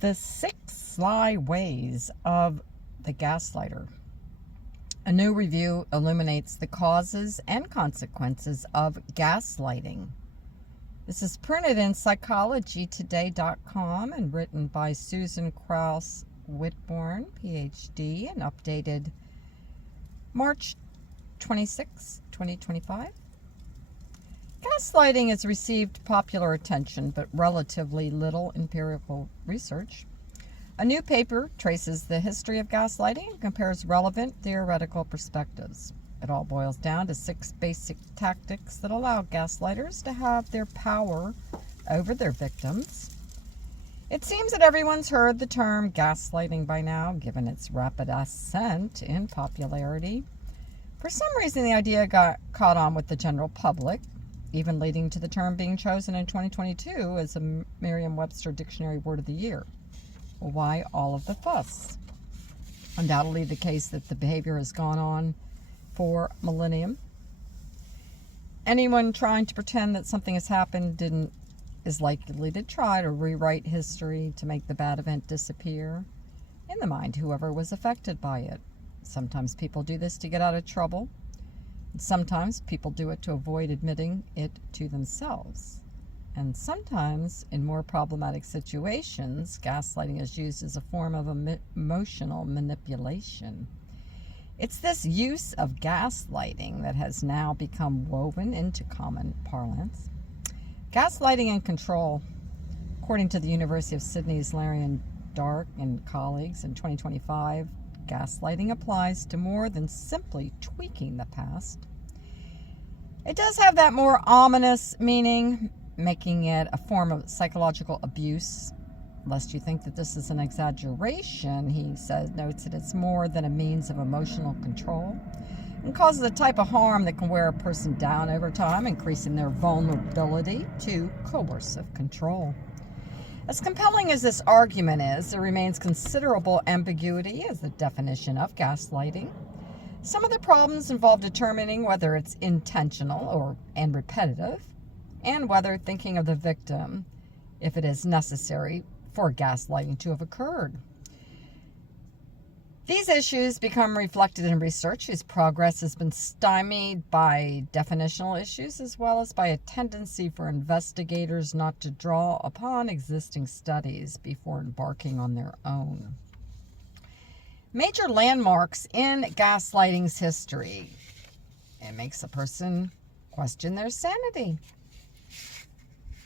The 6 Sly Ways of the Gaslighter. A new review illuminates the causes and consequences of gaslighting. This is printed in psychologytoday.com and written by Susan Krauss Whitborn, PhD, and updated March 26, 2025. Gaslighting has received popular attention, but relatively little empirical research. A new paper traces the history of gaslighting and compares relevant theoretical perspectives. It all boils down to 6 basic tactics that allow gaslighters to have their power over their victims. It seems that everyone's heard the term gaslighting by now, given its rapid ascent in popularity. For some reason, the idea got caught on with the general public, even leading to the term being chosen in 2022 as a Merriam-Webster Dictionary Word of the Year. Well, why all of the fuss? Undoubtedly the case that the behavior has gone on for millennium. Anyone trying to pretend that something has happened is likely to try to rewrite history to make the bad event disappear in the mind whoever was affected by it. Sometimes people do this to get out of trouble. Sometimes people do it to avoid admitting it to themselves. And sometimes, in more problematic situations, gaslighting is used as a form of emotional manipulation. It's this use of gaslighting that has now become woven into common parlance. Gaslighting and control. According to the University of Sydney's Larian Dark and colleagues in 2025, gaslighting applies to more than simply tweaking the past. It does have that more ominous meaning, making it a form of psychological abuse. Lest you think that this is an exaggeration, he notes that it's more than a means of emotional control and causes a type of harm that can wear a person down over time, increasing their vulnerability to coercive control. As compelling as this argument is, there remains considerable ambiguity as the definition of gaslighting. Some of the problems involve determining whether it's intentional and repetitive, and whether thinking of the victim if it is necessary for gaslighting to have occurred. These issues become reflected in research whose progress has been stymied by definitional issues as well as by a tendency for investigators not to draw upon existing studies before embarking on their own. Major landmarks in gaslighting's history. It makes a person question their sanity.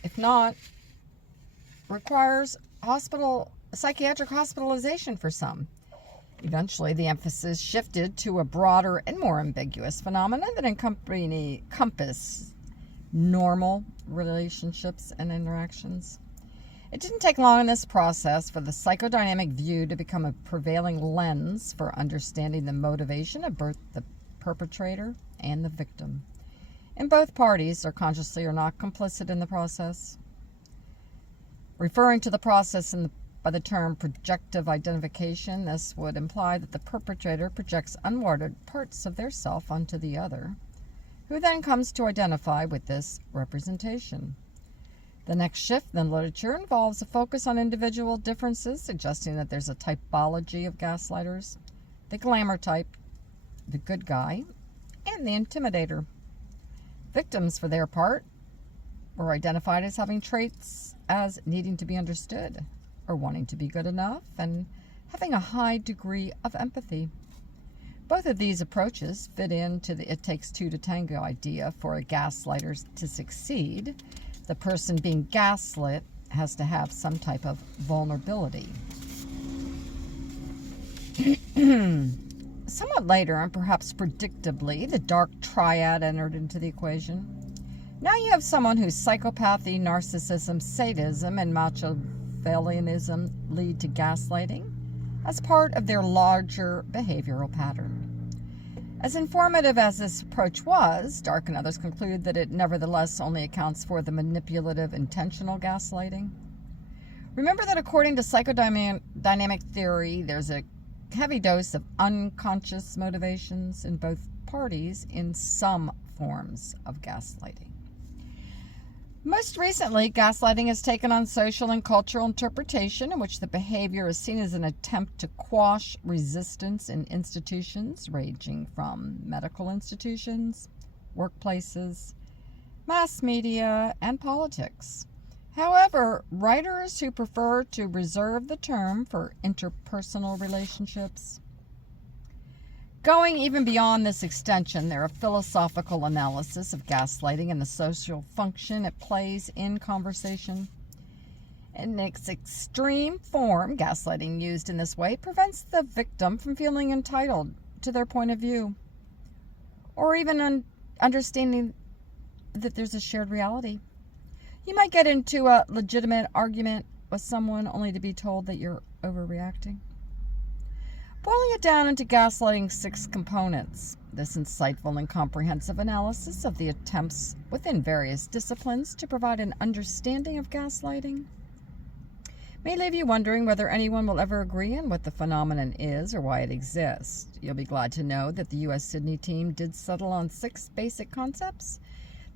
If not, requires psychiatric hospitalization for some. Eventually, the emphasis shifted to a broader and more ambiguous phenomenon that encompass normal relationships and interactions. It didn't take long in this process for the psychodynamic view to become a prevailing lens for understanding the motivation of both the perpetrator and the victim. And both parties are consciously or not complicit in the process. Referring to the process by the term projective identification, this would imply that the perpetrator projects unwanted parts of their self onto the other, who then comes to identify with this representation. The next shift in literature involves a focus on individual differences, suggesting that there's a typology of gaslighters: the glamour type, the good guy, and the intimidator. Victims, for their part, were identified as having traits as needing to be understood, or wanting to be good enough, and having a high degree of empathy. Both of these approaches fit into the "it takes two to tango" idea. For a gaslighter to succeed, the person being gaslit has to have some type of vulnerability. Somewhat later, and perhaps predictably, the dark triad entered into the equation. Now you have someone whose psychopathy, narcissism, sadism, and Machiavellianism lead to gaslighting as part of their larger behavioral pattern. As informative as this approach was, Dark and others conclude that it nevertheless only accounts for the manipulative, intentional gaslighting. Remember that according to psychodynamic theory, there's a heavy dose of unconscious motivations in both parties in some forms of gaslighting. Most recently, gaslighting has taken on social and cultural interpretation in which the behavior is seen as an attempt to quash resistance in institutions ranging from medical institutions, workplaces, mass media, and politics. However, writers who prefer to reserve the term for interpersonal relationships. Going even beyond this extension, there are philosophical analysis of gaslighting and the social function it plays in conversation. In its extreme form, gaslighting used in this way prevents the victim from feeling entitled to their point of view, or even understanding that there's a shared reality. You might get into a legitimate argument with someone only to be told that you're overreacting. Boiling it down into gaslighting's 6 components, this insightful and comprehensive analysis of the attempts within various disciplines to provide an understanding of gaslighting may leave you wondering whether anyone will ever agree on what the phenomenon is or why it exists. You'll be glad to know that the U.S. Sydney team did settle on 6 basic concepts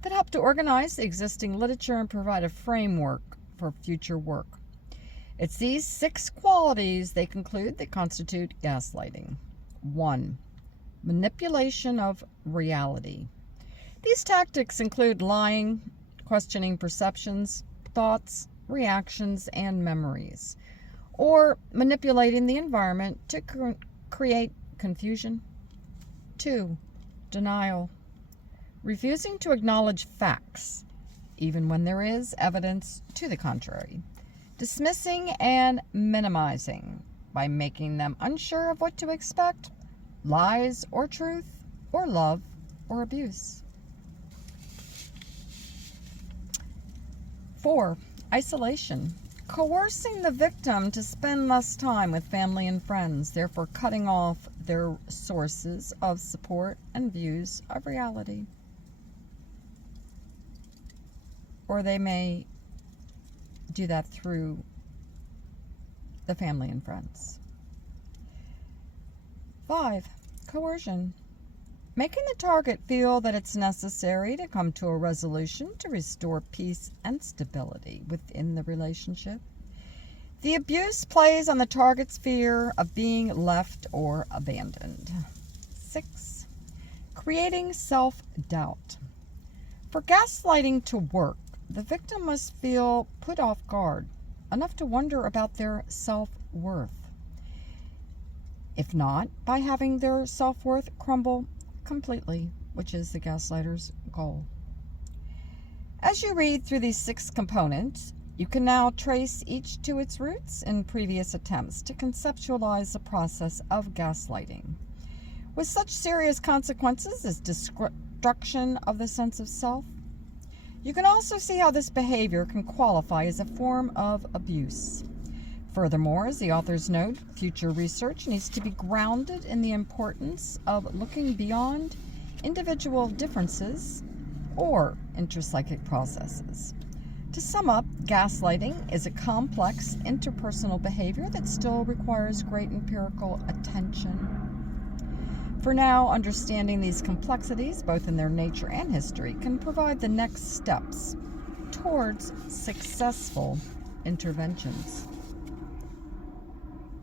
that help to organize the existing literature and provide a framework for future work. It's these 6 qualities, they conclude, that constitute gaslighting. 1. Manipulation of reality. These tactics include lying, questioning perceptions, thoughts, reactions, and memories, or manipulating the environment to create confusion. 2. Denial. Refusing to acknowledge facts, even when there is evidence to the contrary. Dismissing and minimizing by making them unsure of what to expect, lies or truth, or love or abuse. 4. Isolation. Coercing the victim to spend less time with family and friends, therefore cutting off their sources of support and views of reality. Or they may do that through the family and friends. 5. Coercion. Making the target feel that it's necessary to come to a resolution to restore peace and stability within the relationship. The abuse plays on the target's fear of being left or abandoned. 6. Creating self-doubt. For gaslighting to work, the victim must feel put off guard, enough to wonder about their self-worth. If not, by having their self-worth crumble completely, which is the gaslighter's goal. As you read through these 6 components, you can now trace each to its roots in previous attempts to conceptualize the process of gaslighting, with such serious consequences as destruction of the sense of self. You can also see how this behavior can qualify as a form of abuse. Furthermore, as the authors note, future research needs to be grounded in the importance of looking beyond individual differences or interpsychic processes. To sum up, gaslighting is a complex interpersonal behavior that still requires great empirical attention. For now, understanding these complexities, both in their nature and history, can provide the next steps towards successful interventions.